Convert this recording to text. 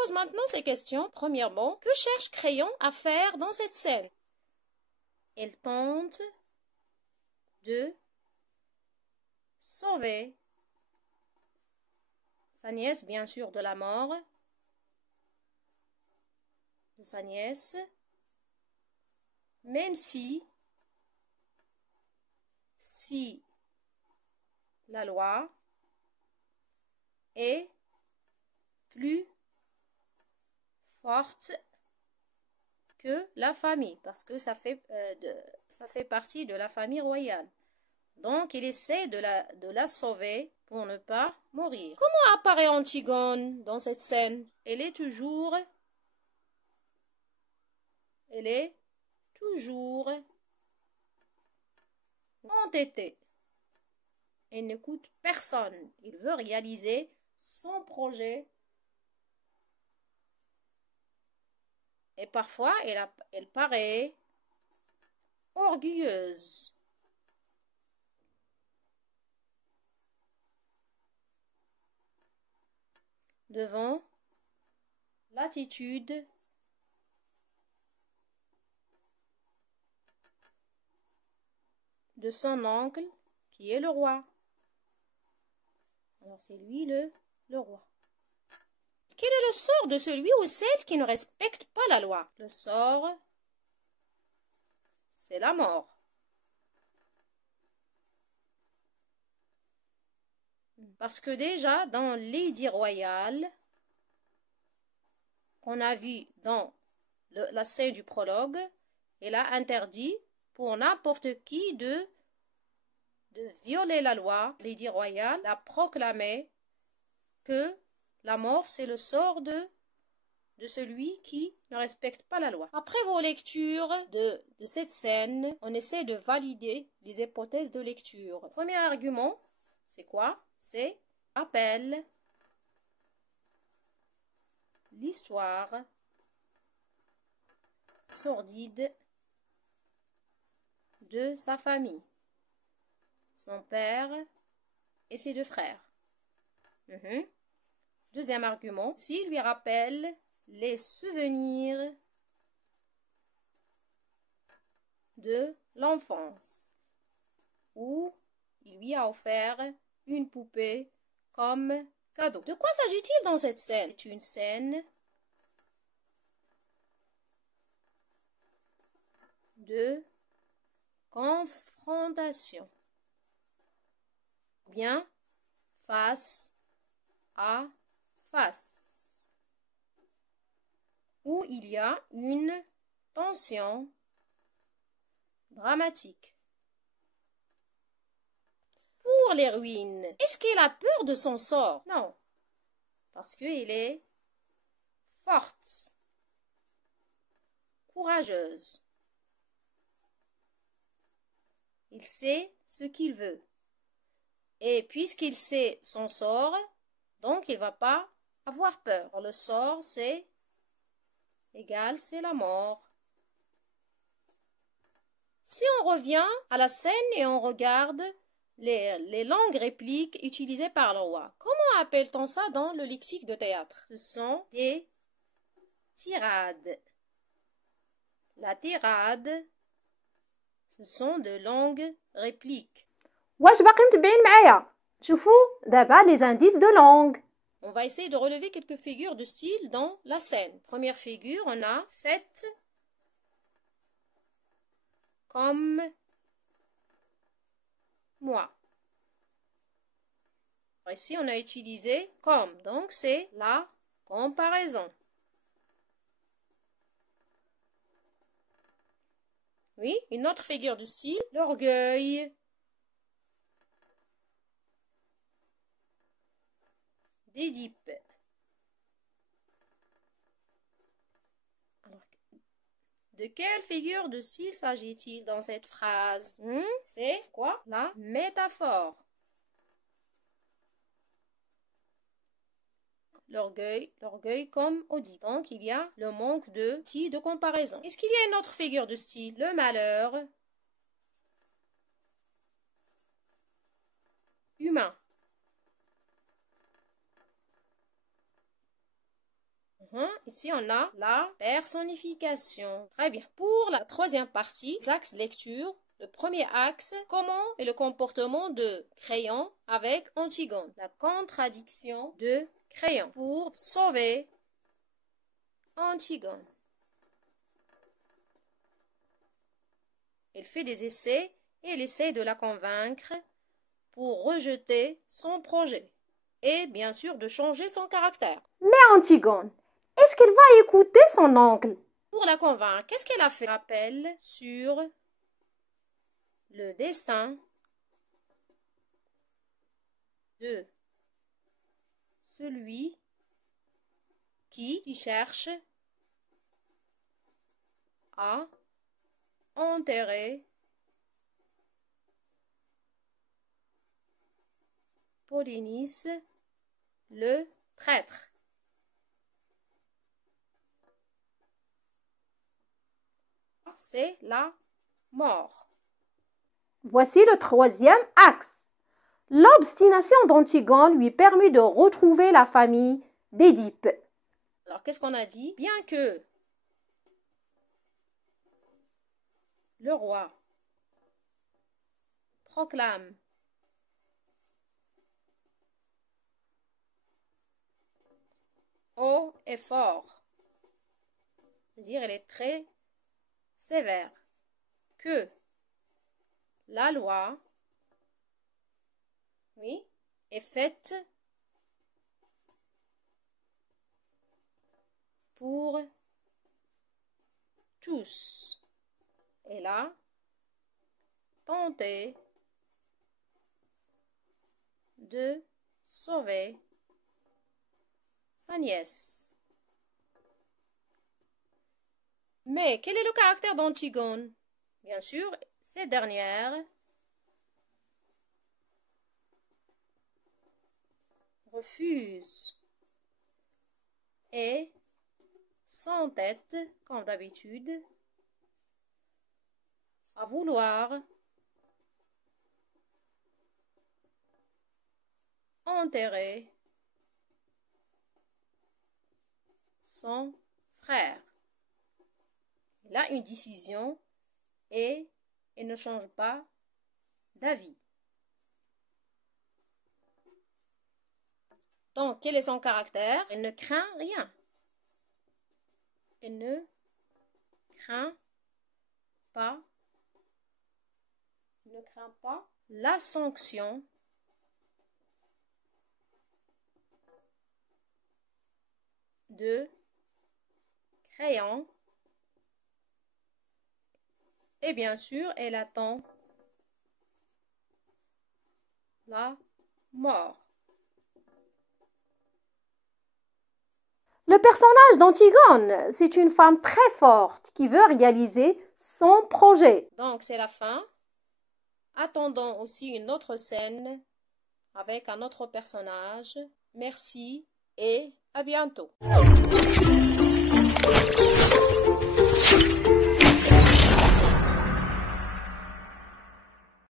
pose maintenant ces questions. Premièrement, que cherche Crayon à faire dans cette scène? Elle tente de sauver sa nièce, bien sûr, de la mort de sa nièce, même si la loi est plus forte que la famille, parce que ça fait partie de la famille royale. Donc, il essaie de la sauver pour ne pas mourir. Comment apparaît Antigone dans cette scène? Elle est toujours entêtée. Elle n'écoute personne. Il veut réaliser son projet. Et parfois, elle paraît orgueilleuse. Devant l'attitude de son oncle, qui est le roi. Alors, c'est lui le roi. Quel est le sort de celui ou celle qui ne respecte pas la loi? Le sort, c'est la mort. Parce que déjà, dans l'édit royal, qu'on a vu dans la scène du prologue, il a interdit pour n'importe qui de violer la loi. L'édit royal a proclamé que la mort, c'est le sort de celui qui ne respecte pas la loi. Après vos lectures de cette scène, on essaie de valider les hypothèses de lecture. Premier argument, c'est quoi? C'est rappelle l'histoire sordide de sa famille, son père et ses deux frères. Deuxième argument, s'il lui rappelle les souvenirs de l'enfance, où il lui a offert une poupée comme cadeau. De quoi s'agit-il dans cette scène? C'est une scène de confrontation, bien face à face, où il y a une tension dramatique. Pour l'héroïne, est-ce qu'elle a peur de son sort? Non, parce qu'elle est forte, courageuse. Il sait ce qu'il veut. Et puisqu'il sait son sort, donc il ne va pas avoir peur. Le sort, c'est la mort. Si on revient à la scène et on regarde les longues répliques utilisées par le roi, comment appelle-t-on ça dans le lexique de théâtre? Ce sont des tirades. La tirade, ce sont de longues répliques. واش باقي متبعين معايا؟ شوفوا دابا les indices de langue. On va essayer de relever quelques figures de style dans la scène. Première figure, on a faites comme moi. Ici, on a utilisé comme, donc c'est la comparaison. Oui, une autre figure de style, l'orgueil. d'Édipe. Alors, de quelle figure de style s'agit-il dans cette phrase? C'est quoi? La métaphore. L'orgueil comme Oedipe. Donc, il y a le manque de comparaison. Est-ce qu'il y a une autre figure de style? Le malheur humain. Ici, on a la personnification. Très bien. Pour la troisième partie, les axes lecture. Le premier axe, comment est le comportement de Créon avec Antigone? La contradiction de Créon pour sauver Antigone. Elle fait des essais et elle essaie de la convaincre pour rejeter son projet et bien sûr de changer son caractère. Mais Antigone, est-ce qu'elle va écouter son oncle? Pour la convaincre, qu'est-ce qu'elle a fait? Rappel sur le destin de celui qui cherche à enterrer Polynice le traître. C'est la mort. Voici le troisième axe. L'obstination d'Antigone lui permet de retrouver la famille d'Édipe. Alors, qu'est-ce qu'on a dit? Bien que le roi proclame haut et fort, c'est-à-dire elle est très sévère, que la loi, oui, est faite pour tous. Elle a tenté de sauver sa nièce. Mais quel est le caractère d'Antigone? Bien sûr, cette dernière refuse et s'entête, comme d'habitude, à vouloir enterrer son frère. Il a une décision et il ne change pas d'avis. Donc, quel est son caractère? Elle ne craint rien. Elle ne craint pas. Elle ne craint pas la sanction de Créon. Et bien sûr, elle attend la mort. Le personnage d'Antigone, c'est une femme très forte qui veut réaliser son projet. Donc, c'est la fin. Attendons aussi une autre scène avec un autre personnage. Merci et à bientôt.